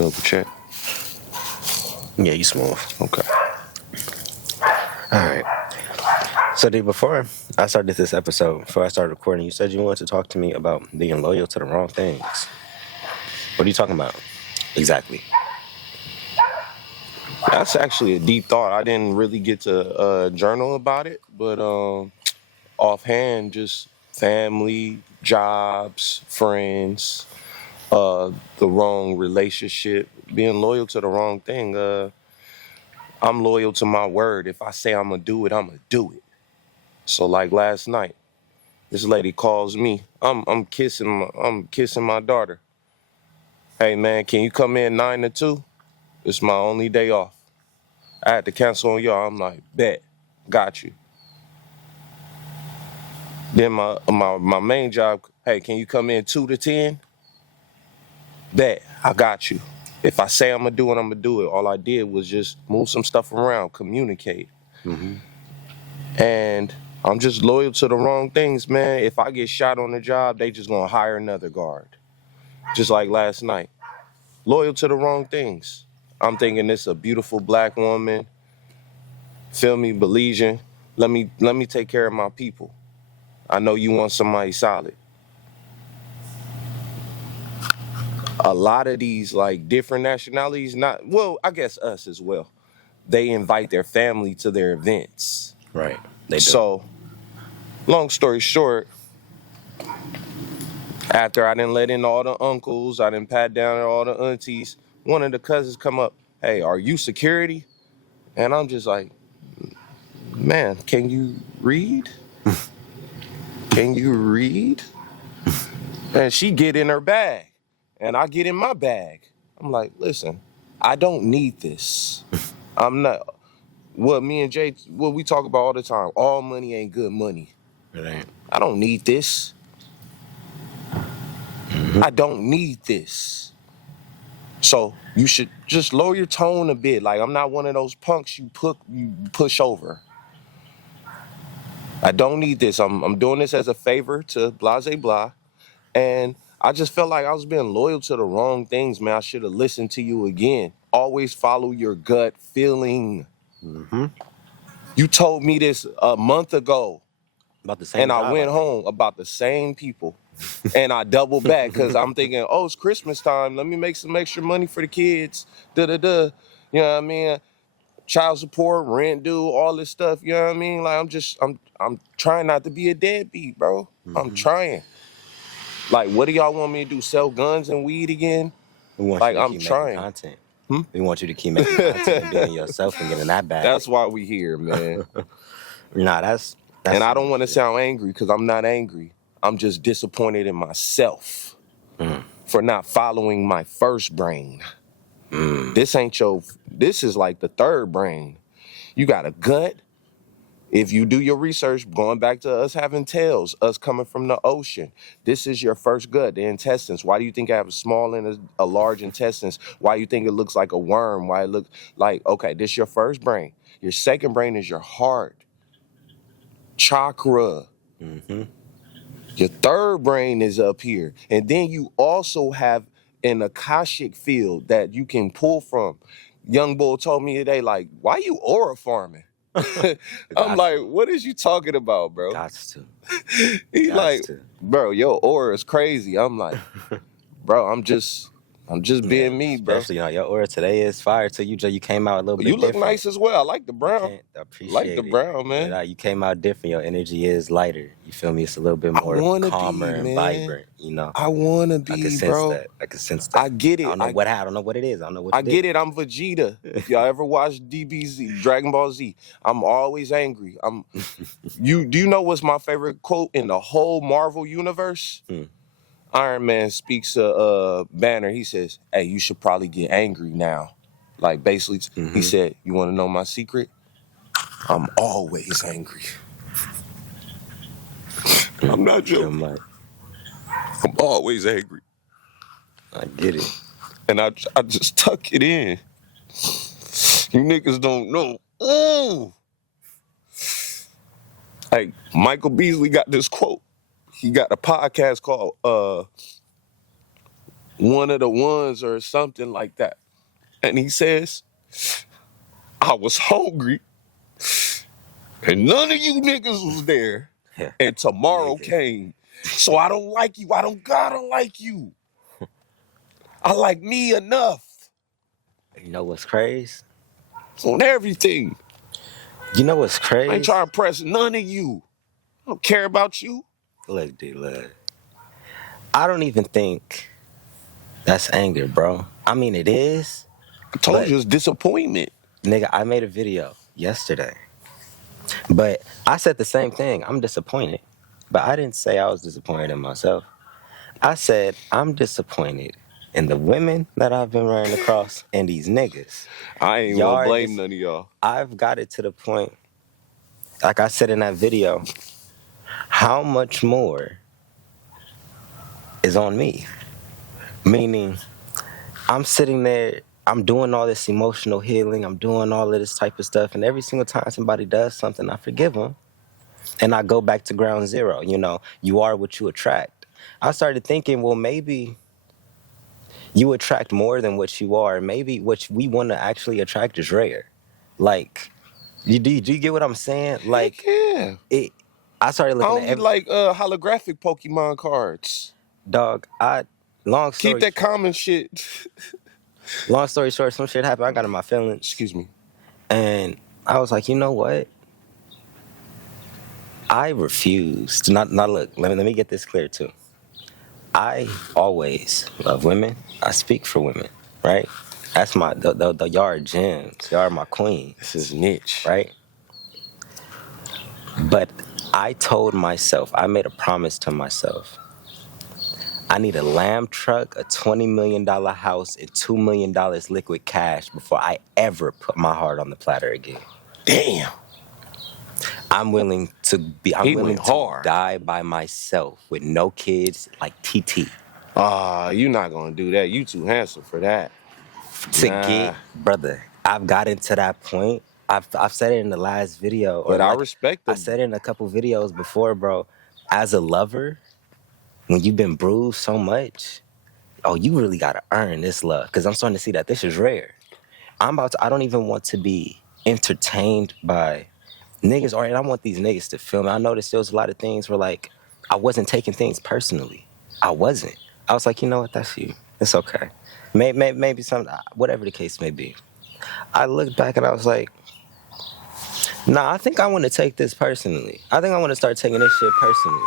Double check. Yeah, you smooth. Okay. All right. So, before I started this episode, before I started recording, you said you wanted to talk to me about being loyal to the wrong things. What are you talking about exactly? That's actually a deep thought. I didn't really get to journal about it, but offhand, just family, jobs, friends, the wrong relationship, being loyal to the wrong thing. I'm loyal to my word. If I say I'm gonna do it, I'm gonna do it. So like last night, this lady calls me. I'm kissing my daughter. Hey man, can you come in 9 to 2? It's my only day off. I had to cancel on y'all. I'm like, bet, got you. Then my main job, hey, can you come in 2 to 10? Bet, I got you. If I say I'm gonna do it, I'm gonna do it. All I did was just move some stuff around, communicate. Mm-hmm. And I'm just loyal to the wrong things, man. If I get shot on the job, they just gonna hire another guard. Just like last night. Loyal to the wrong things. I'm thinking this a beautiful black woman. Feel me, Belizean. Let me take care of my people. I know you want somebody solid. A lot of these like different nationalities, I guess us as well. They invite their family to their events. Right. They do. So, long story short, after I didn't let in all the uncles, I didn't pat down all the aunties, one of the cousins come up, hey, are you security? And I'm just like, man, can you read? Can you read? And she get in her bag, and I get in my bag. I'm like, listen, I don't need this. I'm not, what me and Jay, what we talk about all the time, all money ain't good money. It ain't. I don't need this. Mm-hmm. I don't need this. So you should just lower your tone a bit. Like, I'm not one of those punks you push over. I don't need this. I'm doing this as a favor to blase blah. And I just felt like I was being loyal to the wrong things, man. I should have listened to you again. Always follow your gut feeling. Mm-hmm. You told me this a month ago. About the same And I job, went home about the same people. And I doubled back because I'm thinking, oh, it's Christmas time. Let me make some extra money for the kids. Da-da-da. You know what I mean? Child support, rent due, all this stuff. You know what I mean? Like, I'm trying not to be a deadbeat, bro. Mm-hmm. I'm trying. Like, what do y'all want me to do? Sell guns and weed again? We want Like, you to I'm keep trying. making content. We want you to keep making content and being yourself and getting that back. That's why we here, man. Nah, that's and I don't want to sound angry because I'm not angry. I'm just disappointed in myself for not following my first brain. This is like the third brain. You got a gut. If you do your research, going back to us having tails, us coming from the ocean, this is your first gut, the intestines. Why do you think I have a small and a large intestines? Why do you think it looks like a worm? Why it looks like, okay, this is your first brain. Your second brain is your heart, chakra. Mm-hmm. Your third brain is up here. And then you also have an Akashic field that you can pull from. Young boy told me today, like, why you aura farming? I'm like, what is you talking about, bro? Gots to. He like, bro, your aura is crazy. I'm like, bro, I'm just being me, bro. Especially, your aura today is fire. So you came out a little bit You look different. nice as well. I like the brown. I appreciate like the brown, man. Yeah, you came out different. Your energy is lighter. You feel me? It's a little bit more calmer and vibrant, I want to be, bro. I can sense that. I get it. I don't know what it is. I don't know what I get it. I'm Vegeta. If y'all ever watch DBZ, Dragon Ball Z, I'm always angry. Do you know what's my favorite quote in the whole Marvel universe? Iron Man speaks to Banner. He says, hey, you should probably get angry now. Like, basically, he said, you want to know my secret? I'm always angry. I'm not joking. I'm always angry. I get it. And I just tuck it in. You niggas don't know. Ooh! Like, Michael Beasley got this quote. He got a podcast called one of the ones or something like that. And he says, I was hungry and none of you niggas was there. And tomorrow Nigga. came. So I don't like you. I don't gotta like you. I like me enough You know what's crazy? on everything. You know what's I ain't crazy? trying to press none of you. I don't care about you. Look, dude, look. I don't even think that's anger, bro. I mean, it is. I told But, you it's disappointment. nigga, I made a video yesterday. But I said the same thing. I'm disappointed. But I didn't say I was disappointed in myself. I said I'm disappointed in the women that I've been running across and these niggas. I ain't Y'all want to are blame none of y'all. I've got it to the point, like I said in that video, how much more is on me? Meaning, I'm sitting there, I'm doing all this emotional healing, I'm doing all of this type of stuff, and every single time somebody does something, I forgive them, and I go back to ground zero. You know, you are what you attract. I started thinking, well, maybe you attract more than what you are. Maybe what we want to actually attract is rare. Like, do you get what I'm saying? Like, Heck yeah. I started I looking at only like holographic Pokemon cards. dog. Long Keep story that common shit. long story short, some shit happened. I got in my feelings, Excuse me. and I was like, you know what? I refused. Not look. Let me get this clear too. I always love women. I speak for women, right? That's my y'all are gems. Y'all are my queen, This is niche. right? But I told myself, I made a promise to myself. I need a lamb truck, a $20 million house, and $2 million liquid cash before I ever put my heart on the platter again. Damn. I'm willing to He went hard. die by myself with no kids, like TT. You're not gonna do that. You too handsome for that. Get, brother, I've gotten to that point. I've said it in the last video, or But I like respect I them. said it in a couple videos before, bro. As a lover, when you've been bruised so much, oh, you really gotta earn this love. Because I'm starting to see that this is rare. I don't even want to be entertained by niggas. All right, I want these niggas to feel me. I noticed there was a lot of things where, like, I wasn't taking things personally. I wasn't. I was like, you know what, that's you. It's okay. Maybe some, whatever the case may be. I looked back and I was like, nah, I think I want to take this personally. I think I want to start taking this shit personally.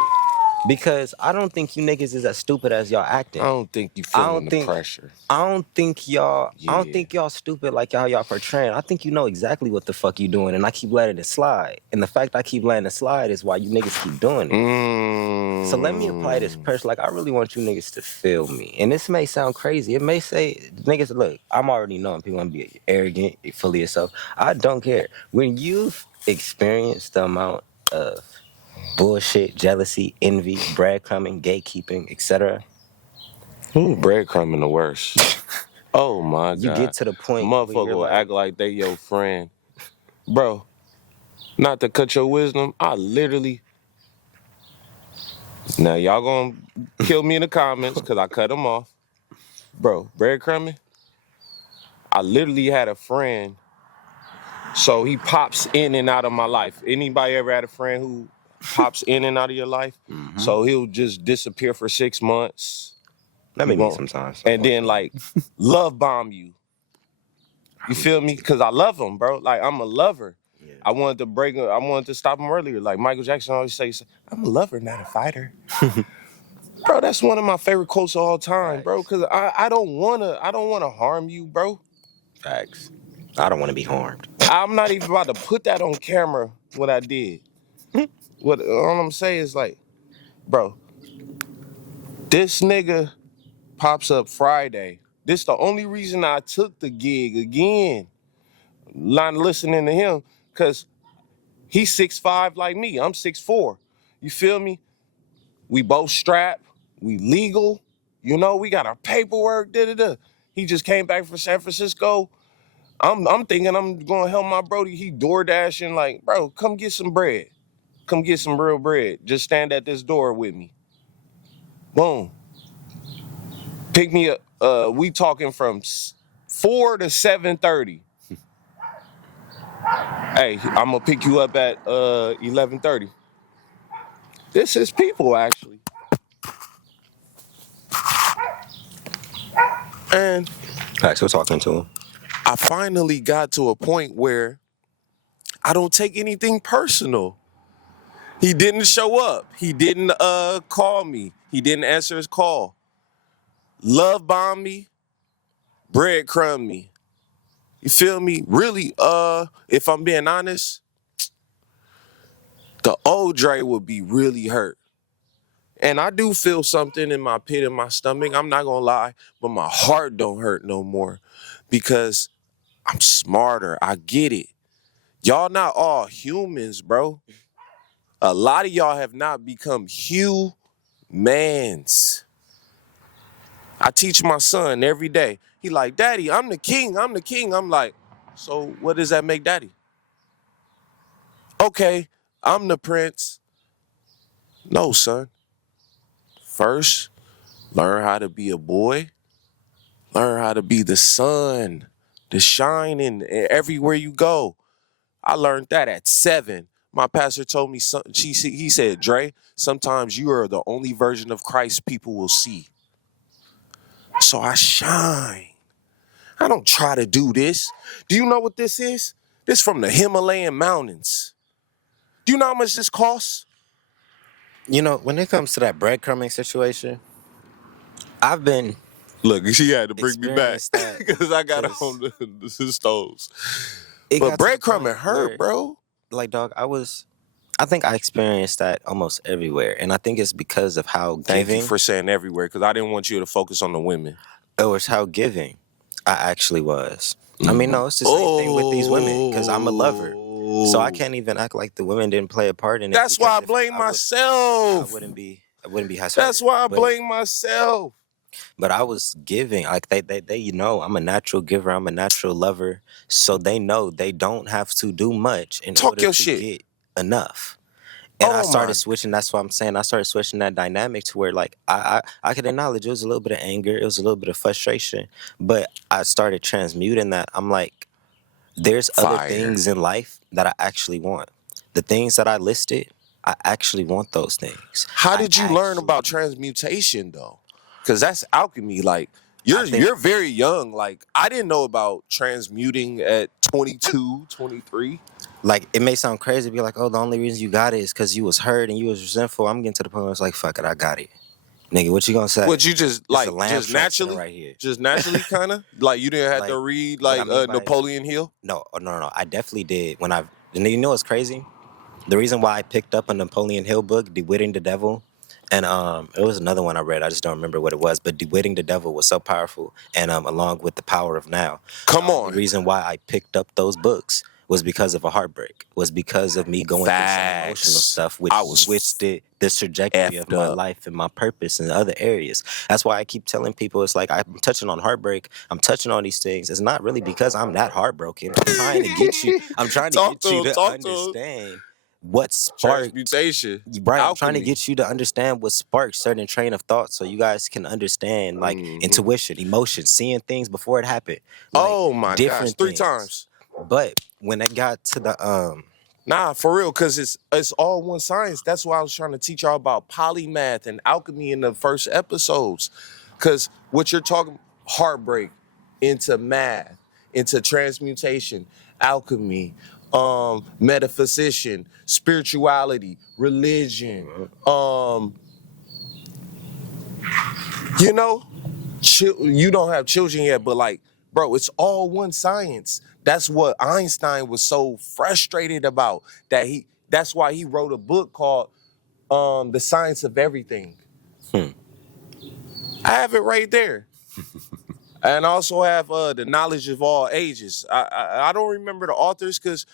Because I don't think you niggas is as stupid as y'all acting. I don't think you feeling the pressure. I don't think y'all Yeah. stupid like y'all portraying. I think you know exactly what the fuck you doing, and I keep letting it slide. And the fact I keep letting it slide is why you niggas keep doing it. So let me apply this pressure. Like, I really want you niggas to feel me. And this may sound crazy. It may say, niggas, look, I'm already knowing people gonna be arrogant, full of yourself. I don't care. When you've experienced the amount of bullshit, jealousy, envy, breadcrumbing, gatekeeping, etc., Breadcrumbing the worst. Oh my God. you get to the point Motherfucker where you're will like, act like they your friend. Bro, not to cut your wisdom, I literally... Now y'all gonna kill me in the comments because I cut them off. Bro, breadcrumbing, I literally had a friend, so he pops in and out of my life. Anybody ever had a friend who pops in and out of your life? mm-hmm. So he'll just disappear for 6 months. That may be sometimes. And then, like, love bomb you. You feel me? Because I love him, bro. Like, I'm a lover. Yeah. I wanted to stop him earlier. Like Michael Jackson always say, I'm a lover, not a fighter. Bro, that's one of my favorite quotes of all time, Facts. bro. Because I don't wanna harm you, bro. Facts. I don't want to be harmed. I'm not even about to put that on camera, what I did. All I'm saying is, like, bro, this nigga pops up Friday. This the only reason I took the gig again. Not listening to him, because he's 6'5" like me. I'm 6'4". You feel me? We both strapped. We legal. You know, we got our paperwork. He just came back from San Francisco. I'm thinking I'm gonna help my brody. He door dashing, like, bro, come get some bread. Come get some real bread. Just stand at this door with me. Boom. Pick me up. We talking from 4 to 7:30. Hey, I'm gonna pick you up at 11:30. This is people actually, and Facts. We're talking to him. I finally got to a point where I don't take anything personal. He didn't show up. He didn't call me. He didn't answer his call. Love bomb me, breadcrumb me. You feel me? Really, if I'm being honest, the old Dre would be really hurt. And I do feel something in my pit of my stomach. I'm not gonna lie, but my heart don't hurt no more because I'm smarter. I get it. Y'all not all humans, bro. A lot of y'all have not become humans. I teach my son every day. He like, Daddy, I'm the king. I'm the king. I'm like, so what does that make Daddy? Okay, I'm the prince. No, son. First, learn how to be a boy. Learn how to be the sun, the shining everywhere you go. I learned that at 7. My pastor told me, he said, Dre, sometimes you are the only version of Christ people will see. So I shine. I don't try to do this. Do you know what this is? This from the Himalayan mountains. Do you know how much this costs? You know, when it comes to that breadcrumbing situation, I've been Look, she had to bring me back experienced that because I got because on the stoves. it But got to the breadcrumbing point hurt, where, bro. like, dog, I think I experienced that almost everywhere, and I think it's because of how Thank you giving. for saying everywhere because I didn't want you to focus on the women. It was how giving I actually was. I mean, no, it's the same thing with these women because I'm a lover. So I can't even act like the women didn't play a part in it That's why because I if blame I would, I myself. wouldn't be, I wouldn't be as That's hurt. why I But blame myself. I was giving. Like they, you know, I'm a natural giver. I'm a natural lover. So they know they don't have to do much in Talk order your to shit. get enough. And I Oh started my. switching. That's what I'm saying. I started switching that dynamic to where, like, I could acknowledge it was a little bit of anger, it was a little bit of frustration, but I started transmuting that. I'm like, there's other Fire. things in life that I actually want. The things that I listed, I actually want those things. How I did you learn about actually, transmutation though? Because that's alchemy. Like I think, you're very young. Like I didn't know about transmuting at 22, 23. like, it may sound crazy to be like, oh, the only reason you got it is because you was hurt and you was resentful. I'm getting to the point where it's like, fuck it, I got it. Nigga, what you gonna say? What you just It's a like lamb truck sitting right here. just naturally kind of like you didn't have to Like, read what I like mean by Napoleon Hill. no, no. I definitely did when I. And you know what's crazy? The reason why I picked up a Napoleon Hill book, "Witting the Devil," and it was another one I read. I just don't remember what it was. But "Witting the Devil" was so powerful, and along with "The Power of Now," the Come only on, reason why I picked up those books was because of a heartbreak. Was because of me going through some emotional facts. stuff, which I was switched the trajectory of effed my up. life and my purpose in other areas. That's why I keep telling people it's like I'm touching on heartbreak. I'm touching on these things. It's not really because I'm that heartbroken. I'm trying to get you. I'm trying to Talk get you to him. to Talk to him. understand what sparked. Transmutation, Right, I'm trying to alchemy. get you to understand what sparks certain train of thought so you guys can understand, like, Hmm. intuition, emotion, seeing things before it happened, like Oh my gosh, different 3 times. things. But when it got to the Nah, for real, cause it's all one science. That's why I was trying to teach y'all about polymath and alchemy in the first episodes. Cause what you're talking, heartbreak, into math, into transmutation, alchemy, metaphysician, spirituality, religion, you know, you don't have children yet, but like, bro, it's all one science. That's what Einstein was so frustrated about. That's why he wrote a book called The Science of Everything. hmm, I have it right there. And I also have The Knowledge of All Ages. I don't remember the authors because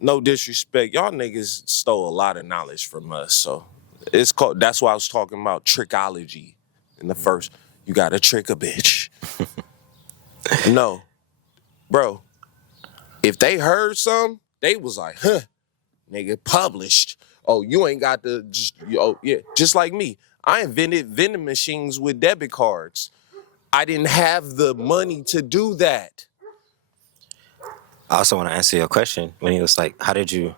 no disrespect, y'all niggas stole a lot of knowledge from us. So it's called. That's why I was talking about trickology in the first. You got to trick a bitch. No, bro. If they heard some, they was like, huh, nigga, published. Oh, you ain't got the just, oh yeah, just like me. I invented vending machines with debit cards. I didn't have the money to do that. I also want to answer your question when he was like, "How did you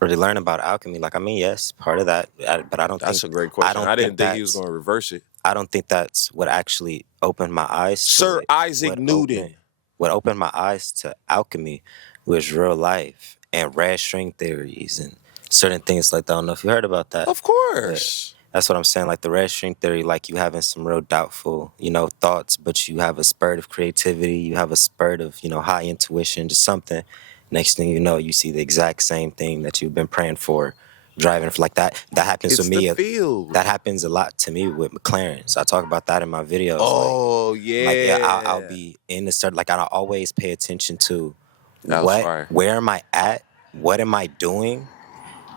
really learn about alchemy?" Like, I mean, yes, part of that, but That's a great I question. don't I didn't think think he was that's going to reverse it. I don't think that's what actually opened my eyes to Sir it. Isaac Newton. What opened my eyes to alchemy was real life and red string theories and certain things like that. I don't know if you heard about that, Of but course. that's what I'm saying. Like the red string theory, like you having some real doubtful, thoughts, but you have a spurt of creativity, you have a spurt of, high intuition, just something. Next thing you know, you see the exact same thing that you've been praying for, driving for like that. That happens to It's the me. field. That happens a lot to me with McLarens. I talk about that in my videos. Oh, Like yeah, I'll yeah. be in the start. Like I'll always pay attention to That was fire. where am I at, what am I doing,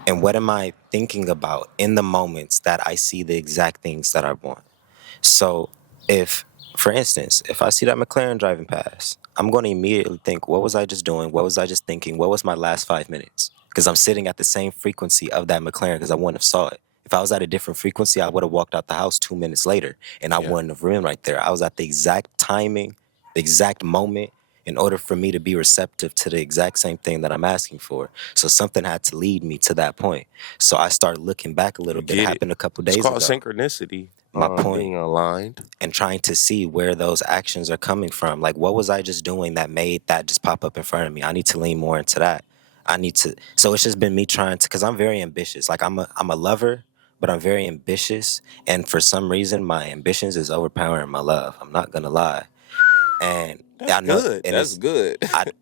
and what am I thinking about in the moments that I see the exact things that I want. So if, for instance, if I see that McLaren driving past, I'm going to immediately think, what was I just doing? What was I just thinking? What was my last 5 minutes? Because I'm sitting at the same frequency of that McLaren because I wouldn't have saw it. If I was at a different frequency, I would have walked out the house 2 minutes later and I Yeah. wouldn't have been right there. I was at the exact timing, the exact moment in order for me to be receptive to the exact same thing that I'm asking for. So something had to lead me to that point. So I started looking back a little bit. It happened a couple It's days called ago. synchronicity. My point. Being aligned. And trying to see where those actions are coming from. Like, what was I just doing that made that just pop up in front of me? I need to lean more into that. So it's just been me trying to, because I'm very ambitious. Like, I'm a lover, but I'm very ambitious. And for some reason, my ambitions is overpowering my love. I'm not going to lie. And That's I know, good. and That's good.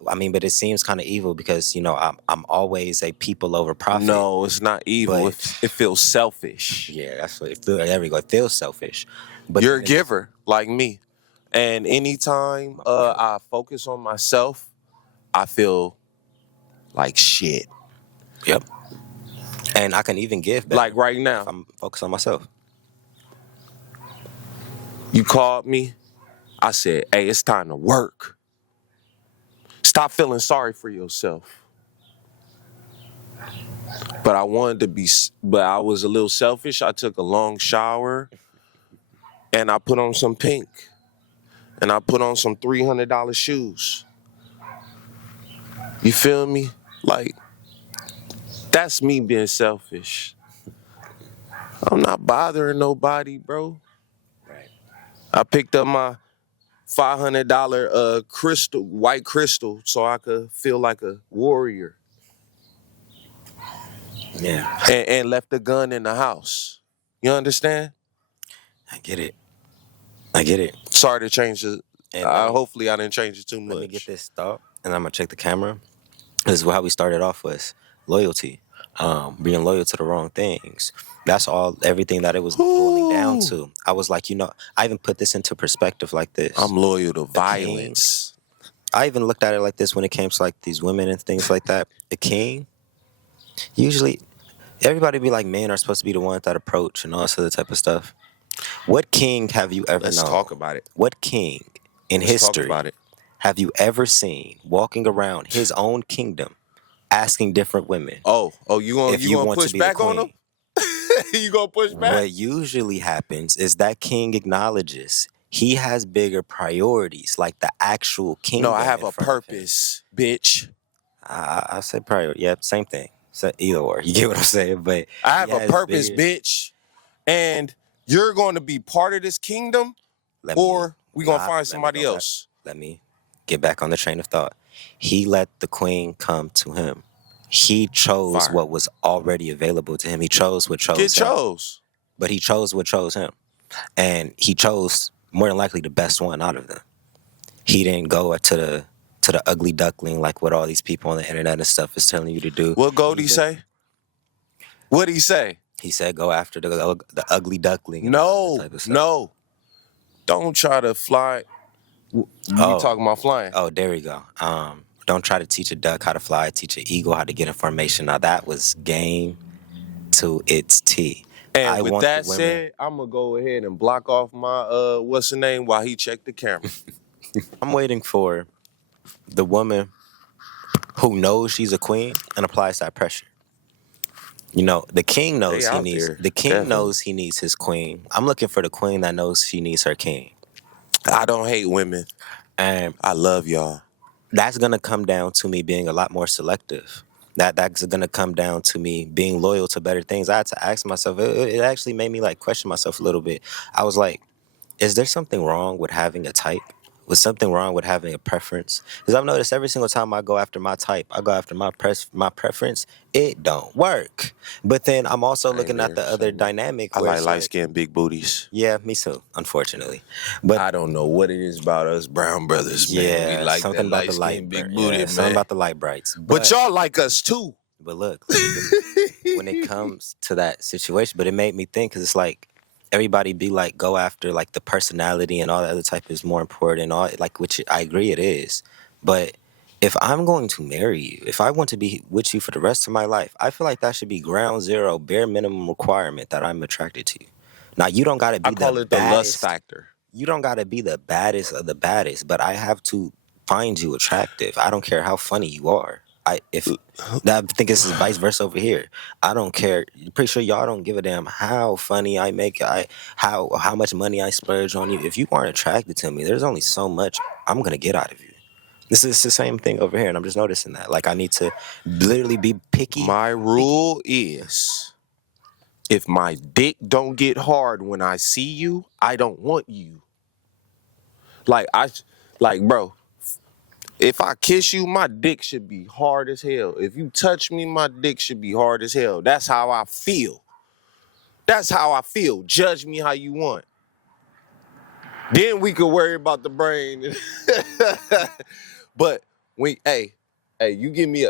I mean, but it seems kind of evil because, I'm always a people over profit. No, it's not evil. But It feels selfish. yeah, that's what it feels. There we go. It feels selfish. But You're a giver like me. And anytime I focus on myself, I feel like shit. Yep. And I can even give better. Like right now. If I'm focused on myself. You called me. I said, hey, it's time to work. Stop feeling sorry for yourself. But I was a little selfish. I took a long shower and I put on some pink and I put on some $300 shoes. You feel me? Like, that's me being selfish. I'm not bothering nobody, bro. Right. I picked up my $500 white crystal so I could feel like a warrior. Yeah. And left the gun in the house. You understand? I get it. Sorry to change it. Hopefully I didn't change it too much. Let me get this thought, and I'm going to check the camera. This is how we started off with loyalty. Being loyal to the wrong things. That's everything that it was boiling down to. I was like, I even put this into perspective like this. I'm loyal to violence. I even looked at it like this when it came to like these women and things like that. The king, usually everybody be like, men are supposed to be the ones that approach and all this other type of stuff. What king have you ever known? Let's talk about it. What king in history have you ever seen walking around his own kingdom asking different women? Oh, you gonna push back on him? You gonna push back? What usually happens is that king acknowledges he has bigger priorities, like the actual kingdom. No, I have a purpose, bitch. I say priority. Yeah, same thing. So either or, you get what I'm saying? But I have a purpose, bitch, and you're going to be part of this kingdom, or we gonna find somebody else. Let me get back on the train of thought. He let the queen come to him. He chose what was already available to him. He chose what chose him. But he chose what chose him. And he chose more than likely the best one out of them. He didn't go to the ugly duckling like what all these people on the internet and stuff is telling you to do. What Goldie say? What'd he say? He said go after the ugly duckling. No. Don't try to fly. You talking about flying? Oh, there we go. Don't try to teach a duck how to fly. Teach an eagle how to get information. Now that was game to its T. And with that said, I'm gonna go ahead and block off my what's her name while he checked the camera. I'm waiting for the woman who knows she's a queen and applies that pressure. You know, the king They knows he out needs there, the king definitely. knows he needs his queen. I'm looking for the queen that knows she needs her king. I don't hate women. And I love y'all. that's gonna come down to me being a lot more selective. That's gonna come down to me being loyal to better things. I had to ask myself. It actually made me like question myself a little bit. I was like, is there something wrong with having a type? Was something wrong with having a preference? Because I've noticed every single time I go after my type, I go after my preference. It don't work. But then I'm also Same looking at here, the other same here. dynamic I where like it's light like, skinned big booties. yeah, me too, unfortunately. But I don't know what it is about us brown brothers, man. We yeah, like that something about light the skinned light, big booty, yeah, something man. about the light brights. But y'all like us too. But look, even when it comes to that situation, but it made me think because it's like everybody be like go after like the personality and all the other type is more important. All like which I agree it is, but if I'm going to marry you, if I want to be with you for the rest of my life, I feel like that should be ground zero, bare minimum requirement that I'm attracted to you. Now you don't got to I be the call it the lust baddest. factor. You don't got to be the baddest of the baddest, but I have to find you attractive. I don't care how funny you are. I think this is vice versa over here. I don't care. Pretty sure y'all don't give a damn how funny I make. How much money I splurge on you. If you aren't attracted to me, there's only so much I'm gonna get out of you. This is the same thing over here, and I'm just noticing that. Like I need to literally be picky, My picky. rule is if my dick don't get hard when I see you, I don't want you. Like like bro, if I kiss you, my dick should be hard as hell. If you touch me, my dick should be hard as hell. That's how I feel. That's how I feel. Judge me how you want. Then we could worry about the brain. But hey, you give me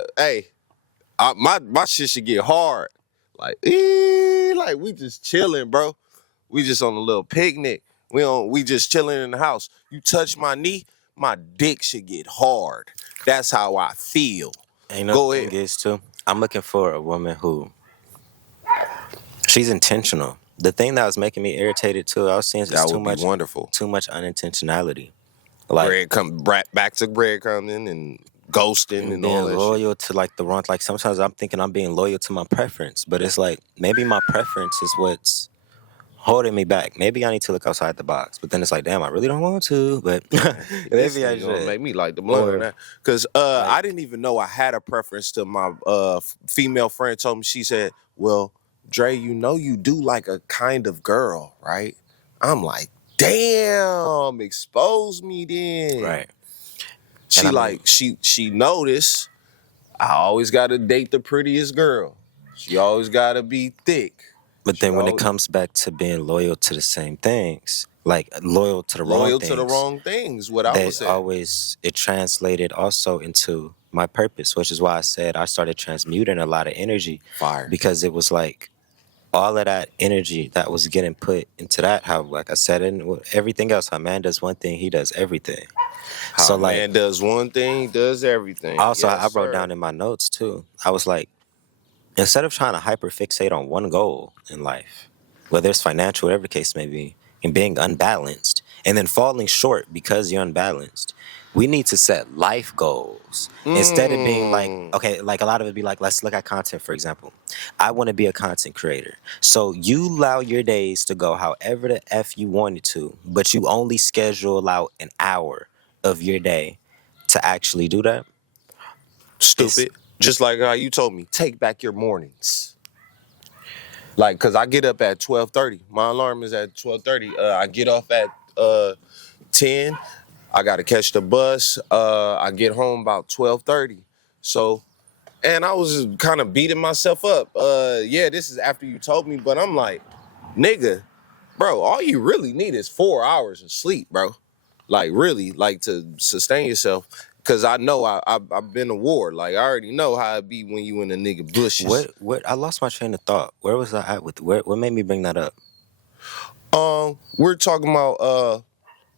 my shit should get hard. Like we just chilling, bro. We just on a little picnic. We just chilling in the house. You touch my knee, my dick should get hard. That's how I feel. And you know the Go thing ahead. is too, I'm looking for a woman who she's intentional. The thing that was making me irritated too, I was seeing is That would be wonderful. too much unintentionality. Like Back to breadcrumbing and ghosting and and all being that shit. loyal to like the wrong, like sometimes I'm thinking I'm being loyal to my preference, but it's like maybe my preference is what's holding me back. Maybe I need to look outside the box, but then it's like, damn, I really don't want to, but This maybe I nigga gonna should. make me like the blunt on Or that. Cause like, I didn't even know I had a preference to my female friend told me, she said, well, Dre, you know you do like a kind of girl, right? I'm like, damn, expose me then. right. And She I mean, like, she noticed I always gotta date the prettiest girl. She always gotta be thick. but She then when it always comes back to being loyal to the same things, like loyal to the wrong loyal to the things, wrong things, what I they was saying. always it translated also into my purpose, which is why I said I started transmuting a lot of energy Fire. because it was like all of that energy that was getting put into that, how like I said, and everything else, how man does one thing, he does everything. How So a like man does one thing, he does everything. also Yes, I wrote sir. down in my notes too, I was like, instead of trying to hyperfixate on one goal in life, whether it's financial, whatever the case may be, and being unbalanced, and then falling short because you're unbalanced, we need to set life goals instead of being like, Mm. okay, like a lot of it be like, let's look at content, for example. I want to be a content creator. So you allow your days to go however the F you wanted to, but you only schedule out an hour of your day to actually do that. It's Stupid. Just like how you told me, take back your mornings. Like, cause I get up at 12:30. My alarm is at 12:30. I get off at 10. I gotta catch the bus. I get home about 12:30. So, and I was just kind of beating myself up. Yeah, this is after you told me, but I'm like, nigga, bro, all you really need is 4 hours of sleep, bro. Like really, like to sustain yourself. Cause I know I've been to war. Like I already know how it be when you in the nigga bushes. what I lost my train of thought. Where was I at with what made me bring that up? We're talking about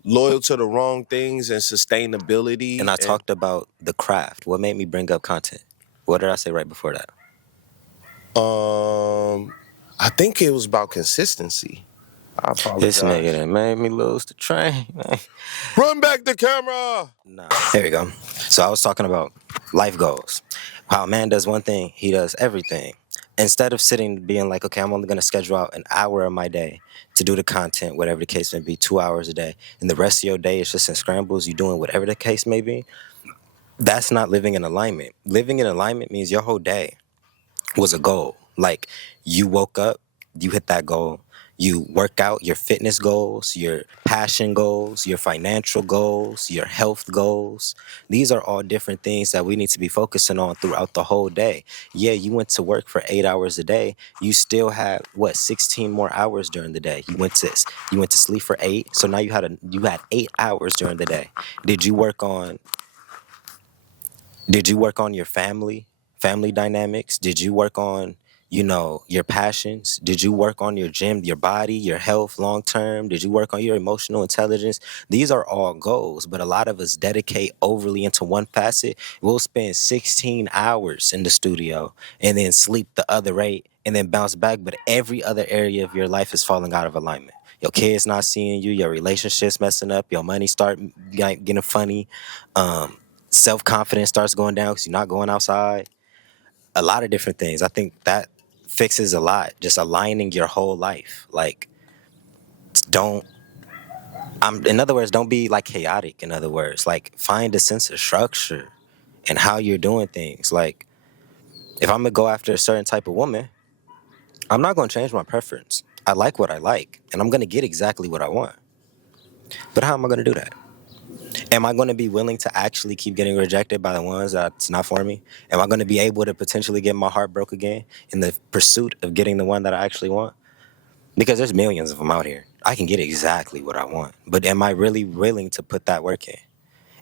loyal to the wrong things and And sustainability I and talked about the craft. What made me bring up content? What did I say right before that? I think it was about consistency. I This nigga apologize. that made me lose the train. Man. Run back the camera. Nah. There we go. So I was talking about life goals. How a man does one thing, he does everything. Instead of sitting being like, okay, I'm only going to schedule out an hour of my day to do the content, whatever the case may be, 2 hours a day, and the rest of your day is just in scrambles, you doing whatever the case may be, that's not living in alignment. Living in alignment means your whole day was a goal. Like, you woke up, you hit that goal. You work out your fitness goals, your passion goals, your financial goals, your health goals. These are all different things that we need to be focusing on throughout the whole day. Yeah, you went to work for 8 hours a day. You still have 16 more hours during the day. You went to sleep for 8, so now you had 8 hours during the day. Did you work on did you work on your family dynamics? Did you work on, your passions? Did you work on your gym, your body, your health long term? Did you work on your emotional intelligence? These are all goals, but a lot of us dedicate overly into one facet. We'll spend 16 hours in the studio and then sleep the other 8 and then bounce back, but every other area of your life is falling out of alignment. Your kids not seeing you, your relationships messing up, your money start getting funny. Um, Self-confidence starts going down because you're not going outside. A lot of different things. I think that fixes a lot. Just aligning your whole life. Like, don't. In other words, don't be like chaotic. In other words, like, find a sense of structure and how you're doing things. Like, if I'm gonna go after a certain type of woman, I'm not gonna change my preference. I like what I like, and I'm gonna get exactly what I want. But how am I gonna do that? Am I going to be willing to actually keep getting rejected by the ones that's not for me? Am I going to be able to potentially get my heart broke again in the pursuit of getting the one that I actually want? Because there's millions of them out here. I can get exactly what I want. But am I really willing to put that work in?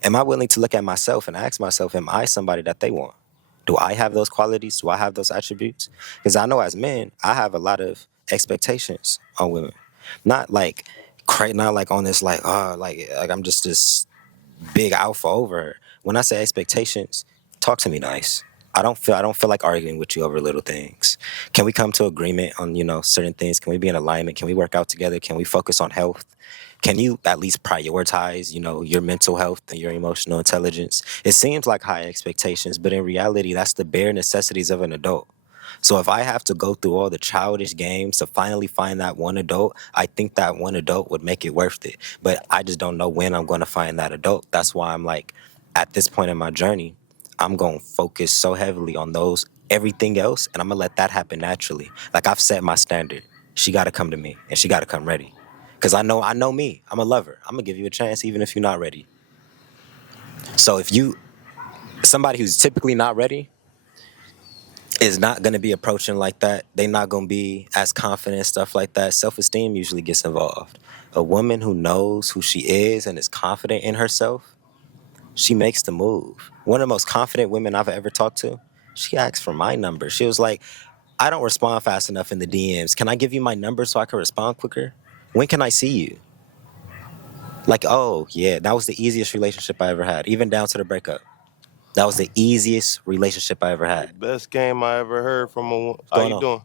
Am I willing to look at myself and ask myself, am I somebody that they want? Do I have those qualities? Do I have those attributes? Because I know as men, I have a lot of expectations on women. Not like, not like on this, like, like I'm just this big alpha over her. When I say expectations, talk to me nice. I don't feel like arguing with you over little things. Can we come to agreement on, certain things? Can we be in alignment? Can we work out together? Can we focus on health? Can you at least prioritize, your mental health and your emotional intelligence? It seems like high expectations, but in reality, that's the bare necessities of an adult. So if I have to go through all the childish games to finally find that one adult, I think that one adult would make it worth it. But I just don't know when I'm going to find that adult. That's why I'm like, at this point in my journey, I'm going to focus so heavily on everything else, and I'm going to let that happen naturally. Like, I've set my standard. She got to come to me, and she got to come ready. Because I know me. I'm a lover. I'm going to give you a chance even if you're not ready. So if somebody who's typically not ready, is not going to be approaching like that. They're not going to be as confident, stuff like that. Self-esteem usually gets involved. A woman who knows who she is and is confident in herself, she makes the move. One of the most confident women I've ever talked to, she asked for my number. She was like, I don't respond fast enough in the DMs. Can I give you my number so I can respond quicker? When can I see you? Like, oh, yeah, that was the easiest relationship I ever had, even down to the breakup. That was the easiest relationship I ever The had. best game I ever heard from What's how going you on? doing?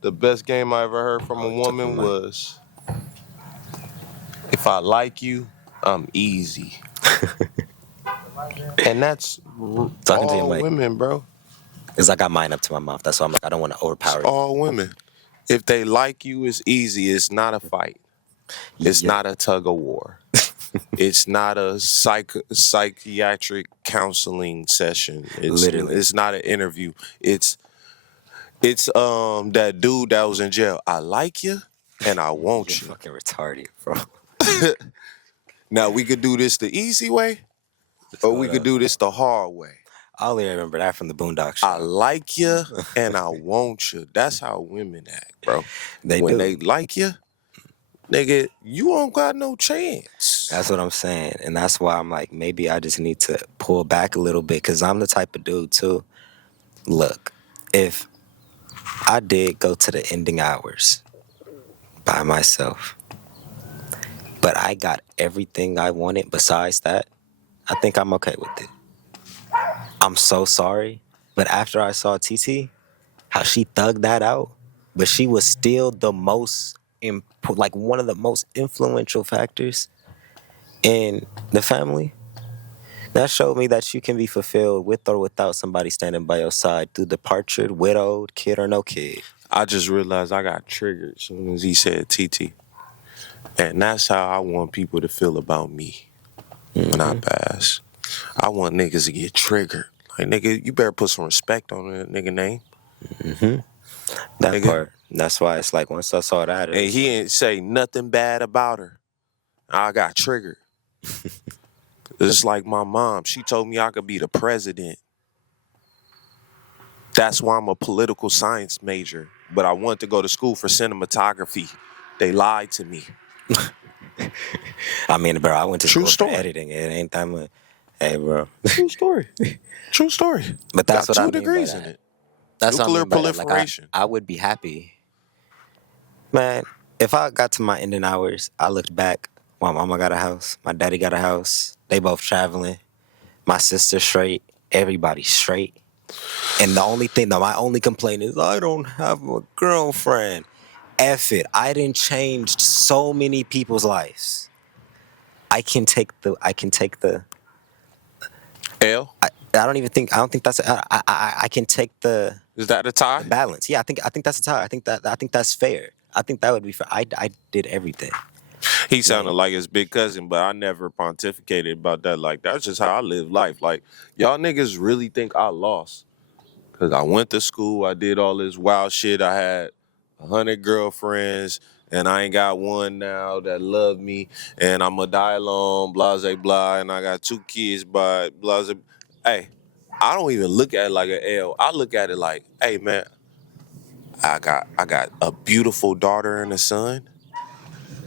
The best game I ever heard from Oh, a you took the woman mic. was, if I like you, I'm easy. And that's Talking to your all mic. women, bro. Because I got mine up to my mouth. That's why I'm like, I don't want to It's overpower you. all women. If they like you, it's easy. It's not a fight. It's Yeah, not a tug of war. It's not a psychiatric counseling session. literally. It's not an interview. It's that dude that was in jail. I like you and I You're want you. fucking retarded, bro. Now we could do this the easy way What's or we going could on? do this the hard way. I only remember that from the Boondock I Show. like you and I want you. That's how women act, bro. They When do. they like you, nigga, you don't got no chance. That's what I'm saying. And that's why I'm like, maybe I just need to pull back a little bit because I'm the type of dude, too. Look, if I did go to the ending hours by myself, but I got everything I wanted besides that, I think I'm okay with it. I'm so sorry. But after I saw TT, how she thugged that out, but she was still the most, like one of the most influential factors in the family. That showed me that you can be fulfilled with or without somebody standing by your side through departure, widowed, kid or no kid. I just realized I got triggered as soon as he said TT. And that's how I want people to feel about me when I pass. I want niggas to get triggered. Like, nigga, you better put some respect on that nigga name. That Nigga. part. That's why it's like once I saw that, it And was he like, ain't say nothing bad about her. I got triggered. It's like my mom. She told me I could be the president. That's why I'm a political science major. But I want to go to school for cinematography. They lied to me. I mean, bro, I went to True school for story. editing. It ain't that much. Hey, bro. True story. True story. But that's Got what I 2 mean by degrees in that. it. That's what I Nuclear mean by that. Like, proliferation. I would be happy. Man, if I got to my ending hours, I looked back. My mama got a house. My daddy got a house. They both traveling. My sister straight. Everybody straight. And the only thing, my only complaint is I don't have a girlfriend. F it. I didn't change so many people's lives. I can take the L. I don't think that's I can take the Is that a tie? balance. Yeah, I think that's a tie. I think that's fair. I think that would be fair. I did everything. He sounded Man, like his big cousin, but I never pontificated about that. Like, that's just how I live life. Like, y'all niggas really think I lost. Because I went to school, I did all this wild shit. I had 100 girlfriends, and I ain't got one now that love me. And I'm going to die alone, blase blah. And I got 2 kids, but blase. Hey, I don't even look at it like an L. I look at it like, hey, man, I got a beautiful daughter and a son.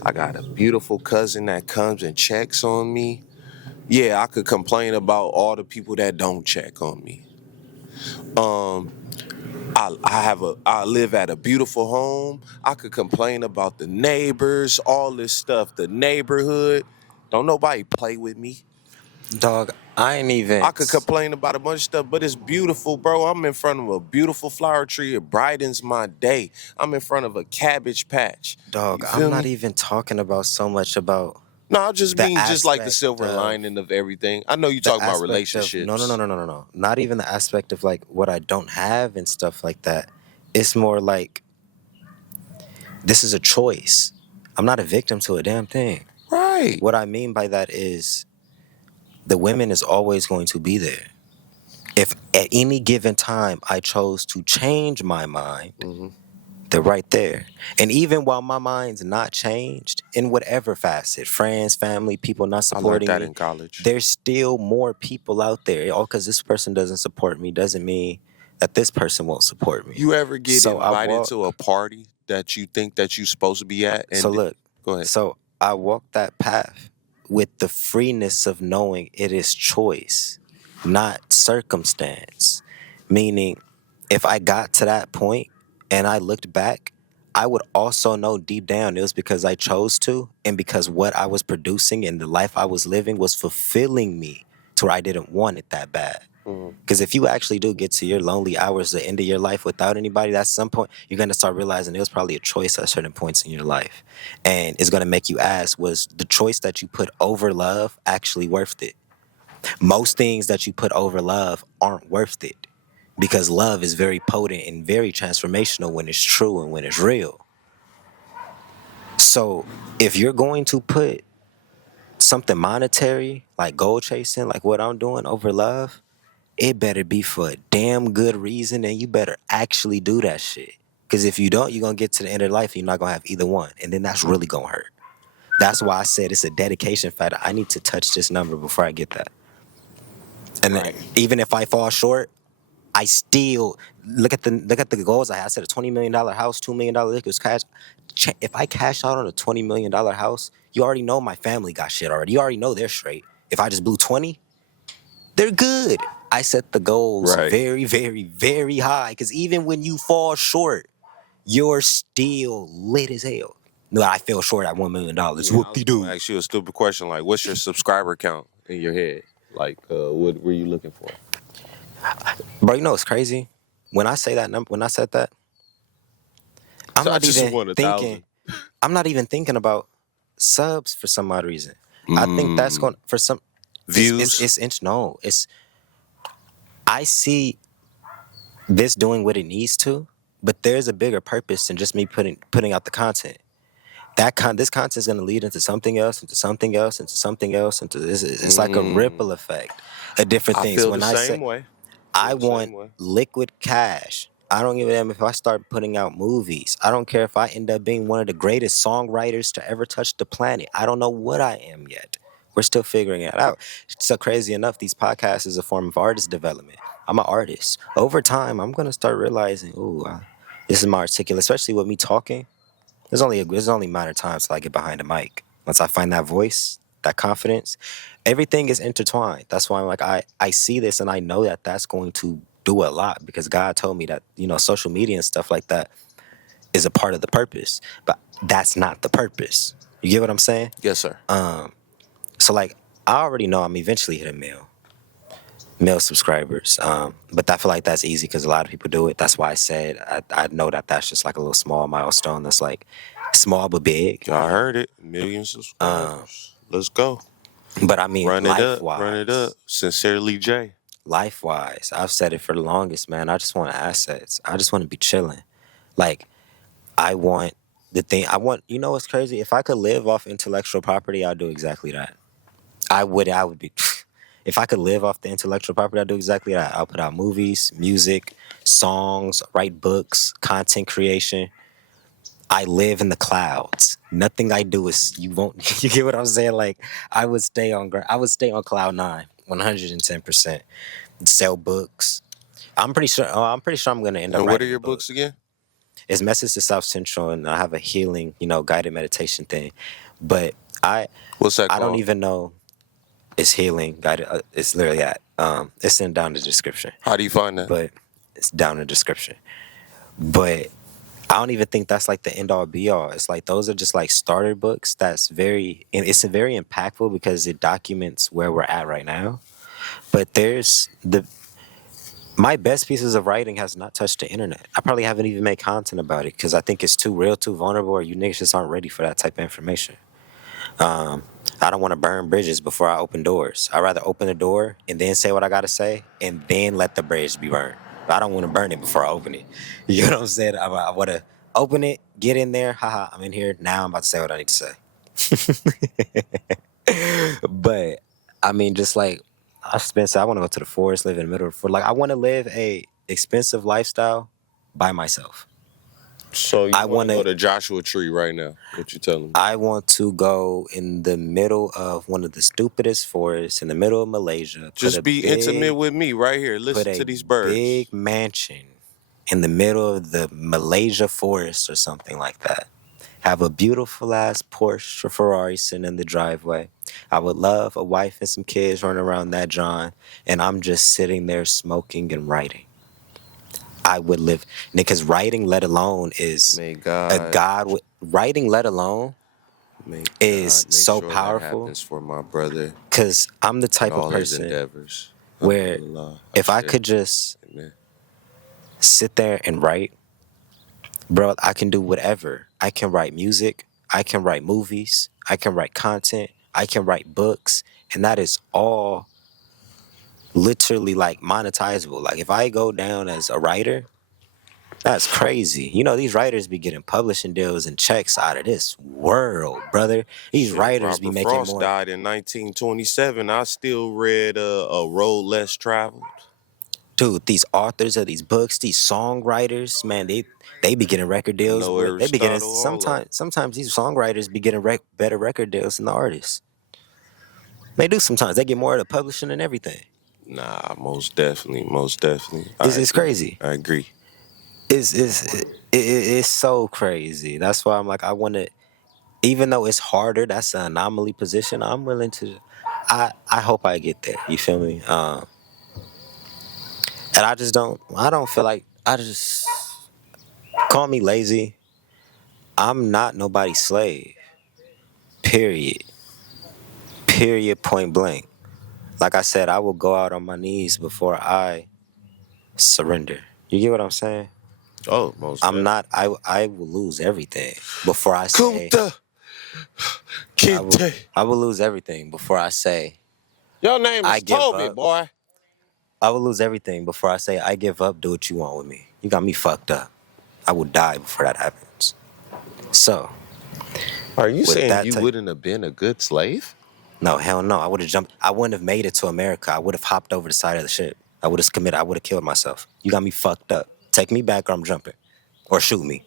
I got a beautiful cousin that comes and checks on me. Yeah, I could complain about all the people that don't check on me. I live at a beautiful home. I could complain about the neighbors, all this stuff, the neighborhood. Don't nobody play with me. dog, I ain't even I could complain about a bunch of stuff, but it's beautiful, bro. I'm in front of a beautiful flower tree. It brightens my day. I'm in front of a cabbage patch. dog, You I'm feel not me? even talking about so much about No, I just the mean just like the aspect silver of lining of everything. I know you talking about relationships. no. Not even the aspect of like what I don't have and stuff like that. It's more like this is a choice. I'm not a victim to a damn thing. Right. What I mean by that is the women is always going to be there. If at any given time I chose to change my mind, they're right there. And even while my mind's not changed in whatever facet, friends, family, people not I learned supporting that me, in college. there's still more people out there. All because this person doesn't support me doesn't mean that this person won't support me. You ever get So I invited walk. to a party that you think that you supposed to be at? So And look. go ahead. So I walk that path with the freeness of knowing it is choice, not circumstance. Meaning, if I got to that point and I looked back, I would also know deep down it was because I chose to and because what I was producing and the life I was living was fulfilling me to where I didn't want it that bad. Because if you actually do get to your lonely hours, the end of your life without anybody, at some point you're going to start realizing it was probably a choice at certain points in your life. And it's going to make you ask, was the choice that you put over love actually worth it? Most things that you put over love aren't worth it because love is very potent and very transformational when it's true and when it's real. So if you're going to put something monetary, like gold chasing, like what I'm doing, over love, it better be for a damn good reason and you better actually do that shit. Because if you don't, you're going to get to the end of life and you're not going to have either one. And then that's really going to hurt. That's why I said it's a dedication factor. I need to touch this number before I get that. And then, even if I fall short, I still look at the goals I had. I said a $20 million house, $2 million liquors cash. If I cash out on a $20 million house, you already know my family got shit already. You already know they're straight. If I just blew 20, they're good. I set the goals Right. very, very, very high because even when you fall short, you're still lit as hell. No, I fell short at $1 million. Yeah, I was Whoop-de-doo. gonna ask you a stupid question like, what's your subscriber count in your head? Like, what were you looking for? Bro, you know what's crazy? When I say that number, when I said that, I'm So I not just even want 1,000. thinking. I'm not even thinking about subs for some odd reason. I think that's going for some. Views. No, it's I see this doing what it needs to, but there's a bigger purpose than just me putting out the content. This content is going to lead into something else, into something else, into something else, into this. It's like a ripple effect of different I things. feel the When I same say way. I Feel the same want way. liquid cash, I don't give a damn if I start putting out movies. I don't care if I end up being one of the greatest songwriters to ever touch the planet. I don't know what I am yet. We're still figuring it out. So crazy enough, these podcasts is a form of artist development. I'm an artist. Over time, I'm gonna start realizing, this is my articulate, especially with me talking. There's only a matter of time till I get behind the mic. Once I find that voice, that confidence, everything is intertwined. That's why I'm like I see this and I know that that's going to do a lot because God told me that social media and stuff like that is a part of the purpose, but that's not the purpose. You get what I'm saying? Yes, sir. So like I already know I'm eventually hit a male subscribers, but I feel like that's easy because a lot of people do it. That's why I said I know that that's just like a little small milestone. That's like small but big. I heard it. Million subscribers. Let's go. But I mean, Run it up. Run it up. Sincerely, Jay. life wise, I've said it for the longest, man. I just want assets. I just want to be chilling. Like, I want you know what's crazy? If I could live off intellectual property, I'd do exactly that. I would be, if I could live off the intellectual property, I'd do exactly that. I'll put out movies, music, songs, write books, content creation. I live in the clouds. Nothing I do is you won't. You get what I'm saying? Like I would stay on cloud nine, 110%. Sell books. I'm pretty sure. I'm pretty sure I'm gonna end up And what are writing a your book. books again? It's Message to South Central, and I have a healing, guided meditation thing. But I What's that I don't called? even know. It's healing guided. It's literally it's in down in the description. How do you find that? But it's down in the description. But I don't even think that's like the end all be all. It's like those are just like starter books. It's very impactful because it documents where we're at right now. But my best pieces of writing has not touched the internet. I probably haven't even made content about it because I think it's too real, too vulnerable, or you niggas just aren't ready for that type of information. I don't want to burn bridges before I open doors. I'd rather open the door and then say what I got to say and then let the bridge be burned. But I don't want to burn it before I open it. You know what I'm saying? I want to open it, get in there. Haha, I'm in here. Now I'm about to say what I need to say. But, I mean, just like, I want to go to the forest, live in the middle of the forest. Like, I want to live a expensive lifestyle by myself. So you I want to wanna- go to Joshua Tree right now? What you telling me? I want to go in the middle of one of the stupidest forests in the middle of Malaysia. Just be intimate with me right here. Listen to these birds. Big mansion in the middle of the Malaysia forest or something like that. Have a beautiful ass Porsche or Ferrari sitting in the driveway. I would love a wife and some kids running around that John, and I'm just sitting there smoking and writing. I would live because writing, let alone, is May God, writing, let alone, is so sure powerful. That happens for my brother. Because I'm the type of all his person endeavors. where if I could just sit there and write, bro, I can do whatever. I can write music. I can write movies. I can write content. I can write books. And that is all literally like monetizable. Like if I go down as a writer, that's crazy. These writers be getting publishing deals and checks out of this world, brother. These writers be making Frost more. died in 1927. I still read A Road Less Traveled. Dude, these authors of these books, these songwriters, man, they be getting record deals. They be getting sometimes these songwriters be getting better record deals than the artists. They do sometimes. They get more of the publishing and everything. Nah, most definitely. It's crazy. I agree. It's so crazy. That's why I'm like, I want to, even though it's harder, that's an anomaly position. I'm willing to. I hope I get there. You feel me? And I don't feel like call me lazy. I'm not nobody's slave. Period. Point blank. Like I said, I will go out on my knees before I surrender. You get what I'm saying? Oh, most. I'm not. I will lose everything before I say. I will lose everything before I say, Your name I is give Toby, up. boy. I will lose everything before I say I give up. Do what you want with me. You got me fucked up. I will die before that happens. So Are you with saying that you type, wouldn't have been a good slave? no, hell no. I would have jumped. I wouldn't have made it to America. I would have hopped over the side of the ship. I would have committed. I would have killed myself. You got me fucked up. Take me back or I'm jumping, or shoot me.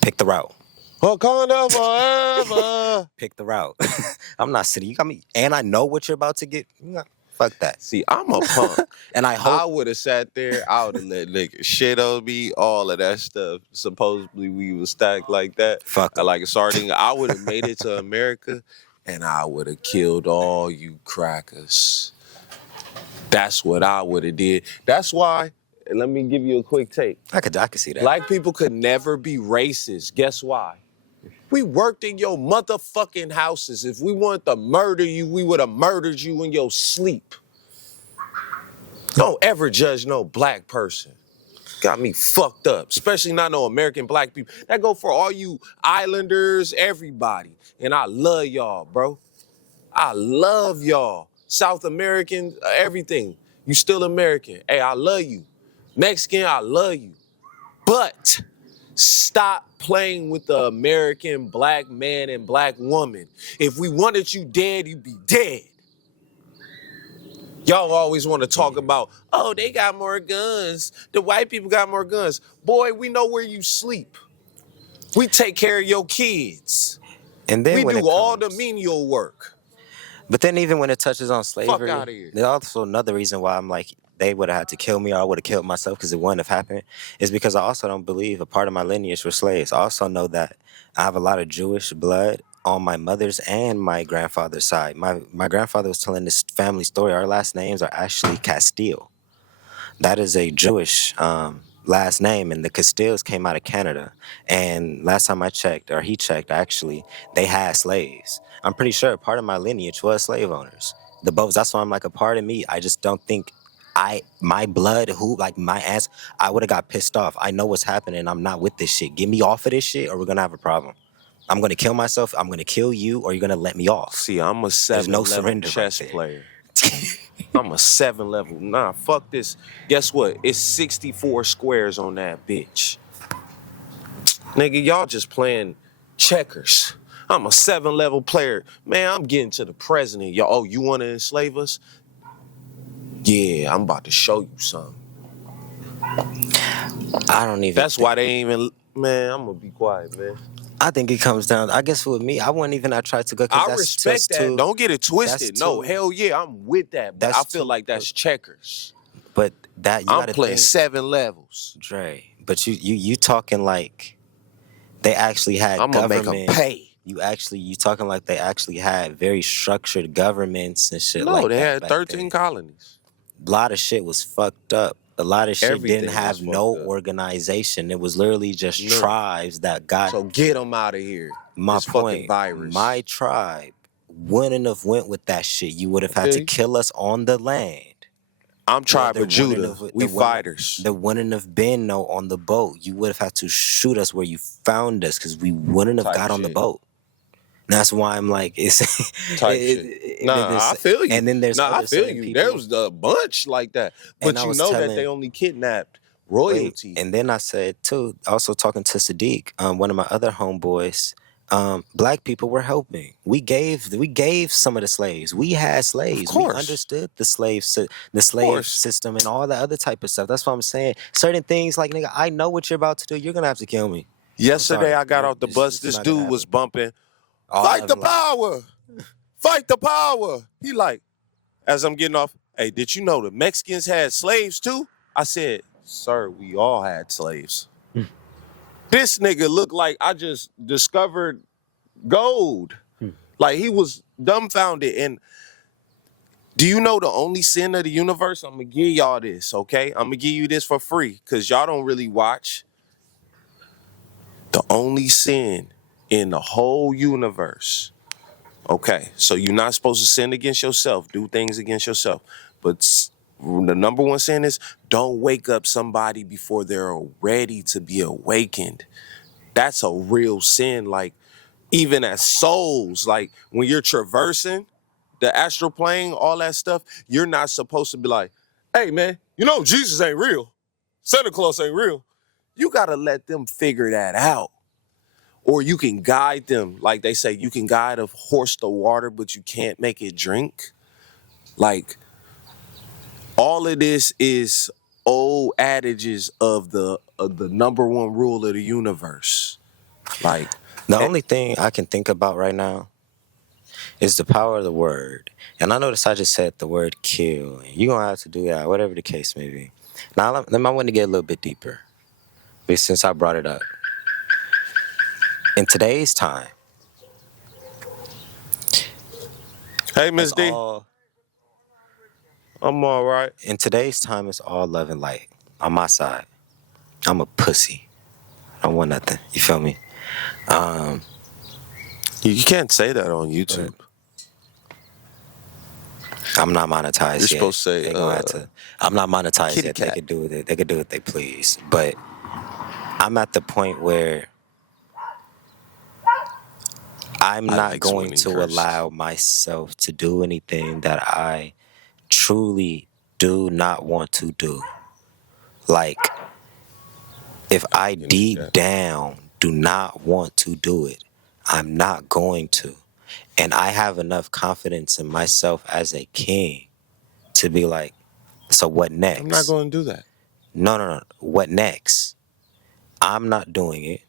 Pick the route. Wakanda forever. Pick the route. I'm not sitting. You got me, and I know what you're about to get. Fuck that. See, I'm a punk. And I I hope. would have sat there. I would have let niggas shit on me, all of that stuff. Supposedly we was stacked like that, Fuck 'em. like a sardine. I would have made it to America, and I would have killed all you crackers. That's what I would have did. That's why. And let me give you a quick take. I could see that. Black people could never be racist. Guess why? We worked in your motherfucking houses. If we wanted to murder you, we would have murdered you in your sleep. Don't ever judge no black person. Got me fucked up, especially not no American black people. That go for all you islanders, everybody. And I love y'all, bro. I love y'all. South American, everything. You still American. Hey, I love you. Mexican, I love you. But stop playing with the American black man and black woman. If we wanted you dead, you'd be dead. Y'all always want to talk about, oh, they got more guns. The white people got more guns. Boy, we know where you sleep. We take care of your kids. And then We when do it all the comes, menial work. but then even when it touches on Fuck slavery, outta here. there's also another reason why I'm like, they would have had to kill me or I would have killed myself because it wouldn't have happened, is because I also don't believe a part of my lineage were slaves. I also know that I have a lot of Jewish blood on my mother's and my grandfather's side. My grandfather was telling this family story. Our last names are actually Castile. That is a Jewish last name, and the Castilles came out of Canada. And last time I checked, or he checked, actually, they had slaves. I'm pretty sure part of my lineage was slave owners. The boats. That's why I'm like a part of me. I just don't think my blood, who like my ass, I would have got pissed off. I know what's happening. I'm not with this shit. Get me off of this shit, or we're gonna have a problem. I'm gonna kill myself. I'm gonna kill you, or you're gonna let me off. See, I'm a There's no 7-level surrender right chess there. player. I'm a 7-level. Nah, fuck this. Guess what? It's 64 squares on that bitch. Nigga, y'all just playing checkers. I'm a 7-level player. Man, I'm getting to the president. Y'all, oh, you want to enslave us? Yeah, I'm about to show you something. I don't even. That's why they ain't even. Man, I'm gonna be quiet, man. I think it comes down. I guess with me, I wouldn't even have tried to go. I respect that. Don't get it twisted. No, too- hell yeah, I'm with that. But that's I feel too- like that's checkers. But that you I'm gotta playing think, 7 levels. Dre. But you talking like they actually had I'm gonna make government. them pay. You talking like they actually had very structured governments and shit No, like they that had back 13 then. colonies. A lot of shit was fucked up. A lot of shit Everything didn't have was no fucked up. organization. It was literally just None. tribes that got. So get them out of here. My This fucking point, virus. my tribe wouldn't have went with that shit. You would have had to Okay. kill us on the land. I'm tribe There of Judah. wouldn't have- We there wouldn't- fighters. There wouldn't have been no on the boat. You would have had to shoot us where you found us because we wouldn't have Type got on the shit. boat. That's why I'm like, it's Type shit. Nah, I feel you. And then there's Nah, I other feel certain you. people. There was a bunch like that. And But I you was know that telling- they only kidnapped Wait, royalty. and then I said too, also talking to Sadiq, one of my other homeboys, black people were helping. We gave some of the slaves. We had slaves. Of course. We understood the slave course. system and all the other type of stuff. That's what I'm saying. Certain things like, nigga, I know what you're about to do. You're gonna have to kill me. Yesterday sorry. I got off the It's- bus. it's This not gonna dude was happen. bumping. All Fight of the them, like, power. Fight the power. He like, as I'm getting off, hey, did you know the Mexicans had slaves too? I said, sir, we all had slaves. This nigga looked like I just discovered gold. Like he was dumbfounded. And do you know the only sin of the universe? I'm gonna give y'all this, okay? I'm gonna give you this for free because y'all don't really watch. The only sin in the whole universe. Okay, so you're not supposed to sin against yourself, do things against yourself. But the number one sin is don't wake up somebody before they're ready to be awakened. That's a real sin. Like, even as souls, like when you're traversing, the astral plane, all that stuff, you're not supposed to be like, hey man, Jesus ain't real. Santa Claus ain't real. You gotta let them figure that out. Or you can guide them. Like they say, you can guide a horse to water, but you can't make it drink. Like, all of this is old adages of the number one rule of the universe. Like, The only thing I can think about right now is the power of the word. And I noticed I just said the word kill. You're going to have to do that, whatever the case may be. Now, I want to get a little bit deeper, but since I brought it up. In today's time, hey, Miss D, all, I'm all right. in today's time, it's all love and light on my side. I'm a pussy. I don't want nothing. You feel me? You can't say that on YouTube. I'm not monetized You're yet. supposed to say, They gonna have to. I'm not monetized kitty yet. cat. They could do with it. They could do what they please. But I'm at the point where I'm I not like going swimming to curses. allow myself to do anything that I truly do not want to do. Like, if I deep down do not want to do it, I'm not going to. And I have enough confidence in myself as a king to be like, so what next? I'm not going to do that. No. What next? I'm not doing it,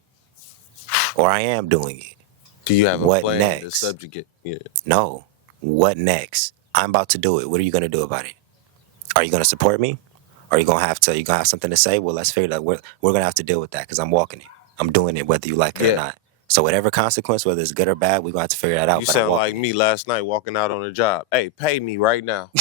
or I am doing it. Do you have What a plan next? to subjugate? Yeah. No. What next? I'm about to do it. What are you going to do about it? Are you going to support me? Or are you going to have something to say? Well, let's figure that we're going to have to deal with that because I'm walking it. I'm doing it whether you like it or not. So whatever consequence, whether it's good or bad, we're going to have to figure that out. You sound like me last night walking out on a job. Hey, pay me right now.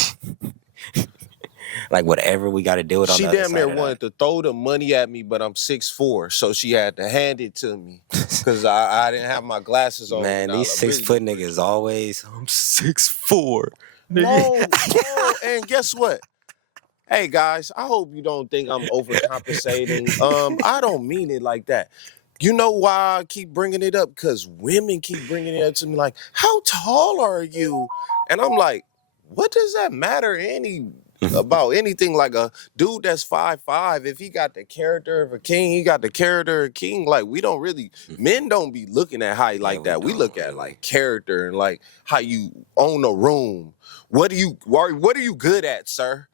Like, whatever we got to deal with on the other side. She damn near wanted to throw the money at me, but I'm 6'4", so she had to hand it to me because I didn't have my glasses on. Man, these 6 foot niggas always, I'm 6'4". No, and guess what? Hey guys, I hope you don't think I'm overcompensating. I don't mean it like that. You know why I keep bringing it up? Because women keep bringing it up to me like, how tall are you? And I'm like, what does that matter about anything? Like, a dude that's 5'5", if he got the character of a king, he got the character of a king. Like, we don't really, men don't be looking at height like that. We look at like character and like how you own a room. What are you good at, sir?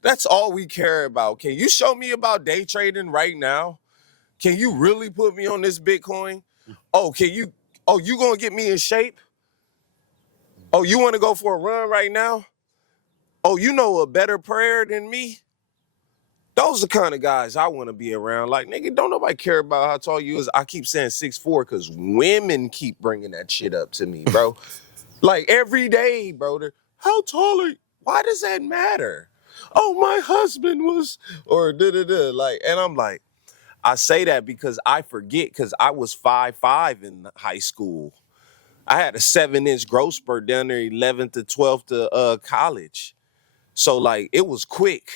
That's all we care about. Can you show me about day trading right now? Can you really put me on this Bitcoin? Oh, you gonna get me in shape? Oh, you wanna go for a run right now? Oh, you know a better prayer than me? Those are the kind of guys I wanna be around. Like, nigga, don't nobody care about how tall you is. I keep saying 6'4" because women keep bringing that shit up to me, bro. Like, every day, bro. How tall are you? Why does that matter? Oh, my husband was, or da-da-da. Like, and I'm like, I say that because I forget, because I was 5'5" in high school. I had a 7-inch growth spurt down there 11th to 12th to college. So, like, it was quick.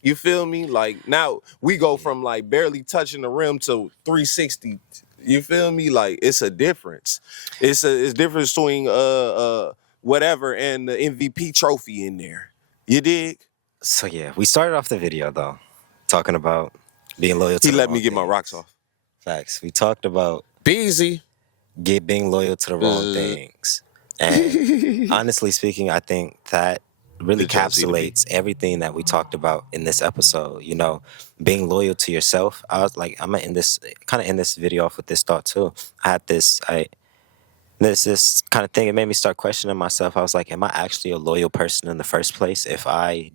You feel me? Like, now we go from like barely touching the rim to 360. You feel me? Like, it's a difference. It's difference between whatever and the MVP trophy in there. You dig? So yeah, we started off the video though, talking about being loyal to the wrong things. He let me get my rocks off. Facts. We talked about Beezy. being loyal to the wrong things. And honestly speaking, I think that really encapsulates everything that we talked about in this episode. You know, being loyal to yourself. I was like, I'm gonna end this video off with this thought too. I had this kind of thing. It made me start questioning myself. I was like, am I actually a loyal person in the first place if I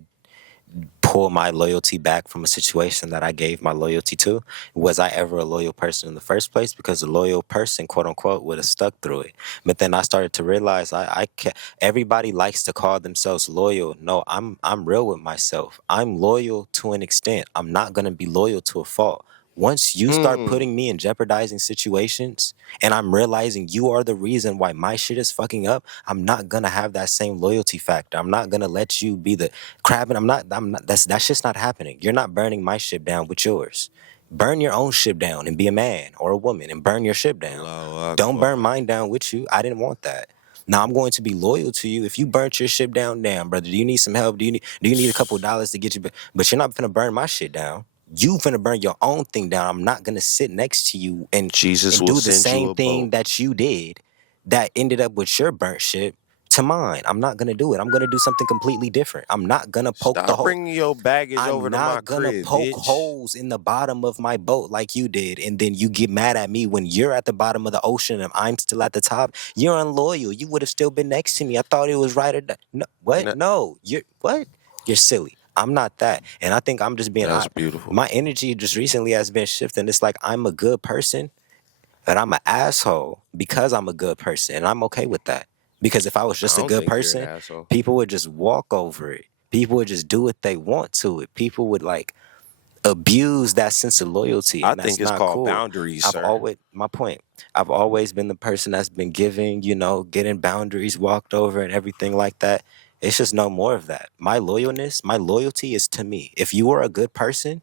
pull my loyalty back from a situation that I gave my loyalty to? Was I ever a loyal person in the first place? Because a loyal person, quote unquote, would have stuck through it. But then I started to realize I can't. Everybody likes to call themselves loyal. No, I'm real with myself. I'm loyal to an extent. I'm not gonna be loyal to a fault. Once you start putting me in jeopardizing situations and I'm realizing you are the reason why my shit is fucking up, I'm not gonna have that same loyalty factor. I'm not gonna let you be the crab, and I'm not that's just not happening. You're not burning my ship down with yours. Burn your own ship down and be a man or a woman and burn your ship down. Don't burn mine down with you. I didn't want that. Now I'm going to be loyal to you. If you burnt your shit down, damn brother, do you need some help? Do you need a couple of dollars to get you? But you're not finna burn my shit down. You finna burn your own thing down. I'm not gonna sit next to you and Jesus will do the send you same a boat. thing that you did, that ended up with your burnt shit to mine. I'm not gonna do it. I'm gonna do something completely different. I'm not gonna poke the Stop hole. bringing your baggage over I'm to my not gonna crib, poke bitch. holes in the bottom of my boat like you did, and then you get mad at me when you're at the bottom of the ocean and I'm still at the top. You're unloyal. You would have still been next to me. I thought it was right or no. What? No, No. You're what? You're silly. I'm not that, and I think I'm just being. that's beautiful. My energy just recently has been shifting. It's like I'm a good person, but I'm an asshole because I'm a good person, and I'm okay with that. Because if I was I just a don't good think you're an person, asshole. people would just walk over it. People would just do what they want to it. People would like abuse that sense of loyalty, I and that's think it's not called cool. boundaries, I've sir. always my point. I've always been the person that's been giving, getting boundaries walked over and everything like that. It's just no more of that. My loyalty is to me. If you are a good person,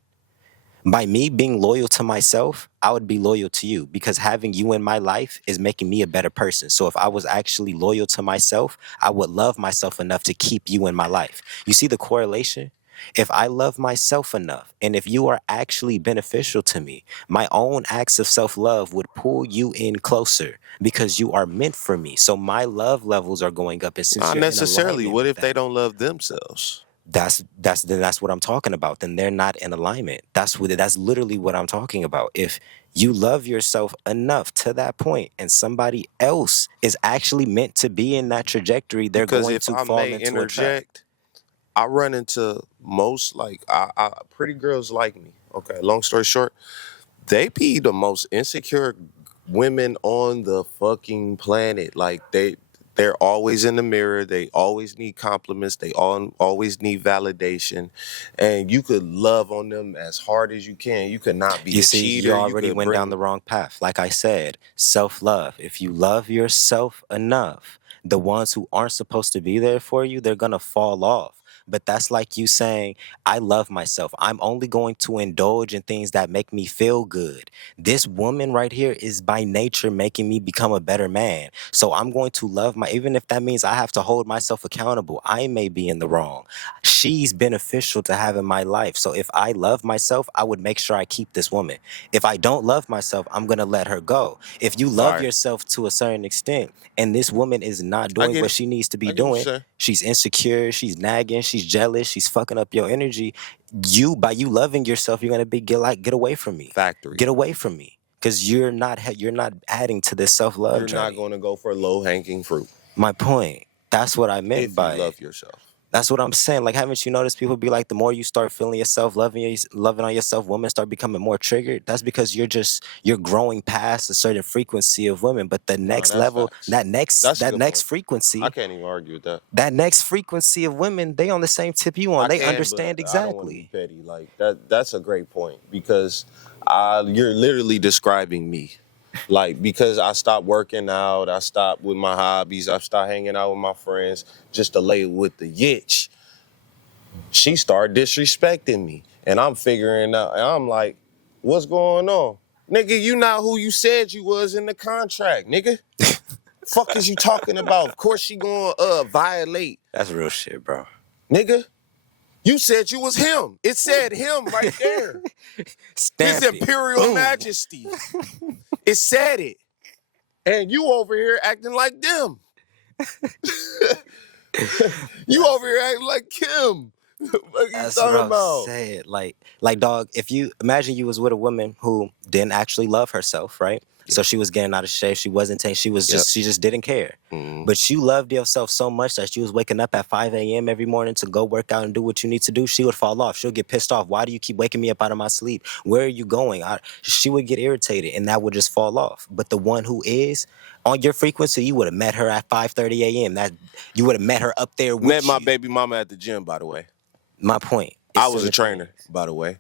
by me being loyal to myself, I would be loyal to you because having you in my life is making me a better person. So if I was actually loyal to myself, I would love myself enough to keep you in my life. You see the correlation? If I love myself enough and if you are actually beneficial to me, my own acts of self love would pull you in closer because you are meant for me. So my love levels are going up. And since Not you're in necessarily. alignment What with if they that, don't love themselves? that's what I'm talking about. Then they're not in alignment. That's literally what I'm talking about. If you love yourself enough to that point and somebody else is actually meant to be in that trajectory, they're Because going if to I fall may into a trap. interject, I run into most pretty girls like me. Okay, long story short, they be the most insecure women on the fucking planet. Like they're always in the mirror. They always need compliments. They always need validation. And you could love on them as hard as you can. You could not be You a see, you cheater. You already could went down bring the wrong path. Like I said, self love. If you love yourself enough, the ones who aren't supposed to be there for you, they're going to fall off. But that's like you saying, I love myself. I'm only going to indulge in things that make me feel good. This woman right here is by nature making me become a better man. So I'm going to love even if that means I have to hold myself accountable. I may be in the wrong. She's beneficial to have in my life. So if I love myself, I would make sure I keep this woman. If I don't love myself, I'm going to let her go. If you love fire. yourself to a certain extent and this woman is not I doing get what it. she needs to be I get what you're doing, saying. she's insecure, she's nagging, she's jealous, she's fucking up your energy. By you loving yourself, you're going to get away from me. Factory. Get away from me because you're not adding to this self-love You're not journey. going to go for low hanging fruit My point. That's what I meant if you by it. love yourself. That's what I'm saying. Like, haven't you noticed people be like, the more you start feeling yourself, loving on yourself, women start becoming more triggered. That's because you're growing past a certain frequency of women. But the Nah, next that's level, facts. That's a that good next point. I frequency, can't even argue with that. that next frequency of women, they on the same tip you on. I They can, but understand I don't want to be exactly. petty. Like that. That's a great point because you're literally describing me. Like because I stopped working out, I stopped with my hobbies, I stopped hanging out with my friends just to lay with the yitch. She started disrespecting me, and I'm figuring out. And I'm like, what's going on, nigga? You not who you said you was in the contract, nigga. Fuck is you talking about? Of course she gonna violate, That's real shit, bro. nigga. You said you was him. It said him right there. His Stamped it. Imperial Boom. Majesty. It said it. And you over here acting like them. You over here acting like Kim. What you That's what talking I'm about? saying. Like, dog, if you imagine you was with a woman who didn't actually love herself, right? Yeah. So she was getting out of shape. She wasn't taking, Yep. she just didn't care. Mm. But you loved yourself so much that she was waking up at 5 a.m. every morning to go work out and do what you need to do. She would fall off. She'll get pissed off. Why do you keep waking me up out of my sleep? Where are you going? She would get irritated and that would just fall off. But the one who is on your frequency, you would have met her at 5:30 a.m. That you would have met her up there Met with my you. baby mama at the gym, by the way. My point is I was a certain trainer, things. by the way.